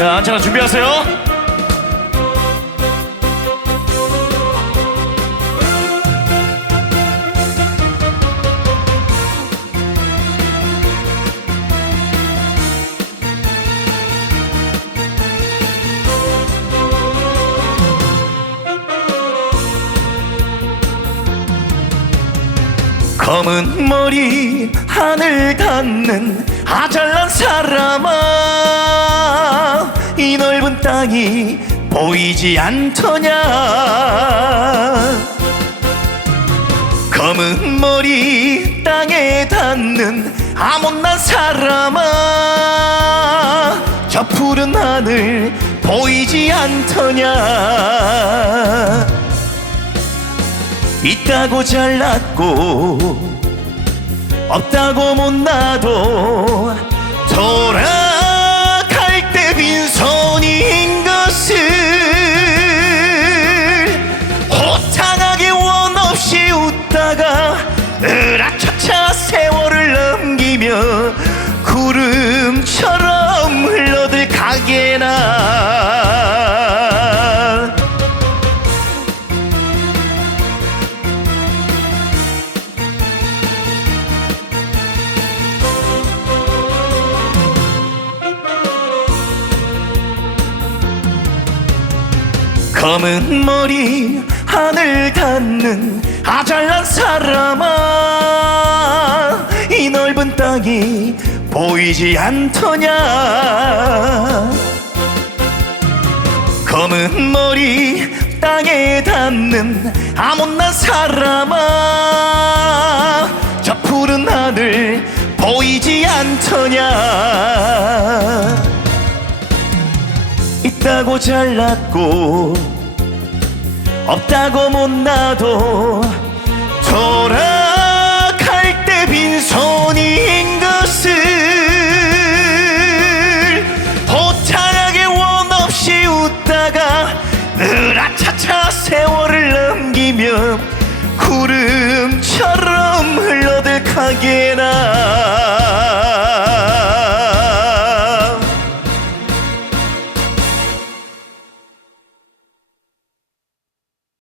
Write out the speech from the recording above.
자, 앉아라 준비하세요. 검은 머리 하늘 닿는 아잘난 사람아 이 땅이 보이지 않더냐? 검은 머리 땅에 닿는 아못난 사람아 저 푸른 하늘 보이지 않더냐? 있다고 잘났고 없다고 못나도 돌아 웃다가 으라차차 세월을 넘기며 구름처럼 흘러들 가게나. 검은 머리 하늘 닿는 아잘난 사람아. 이 넓은 땅이 보이지 않더냐. 검은 머리 땅에 닿는 아못난 사람아. 저 푸른 하늘 보이지 않더냐. 있다고 잘났고 없다고 못나도 세월을 넘기며 구름처럼 흘러들 가게나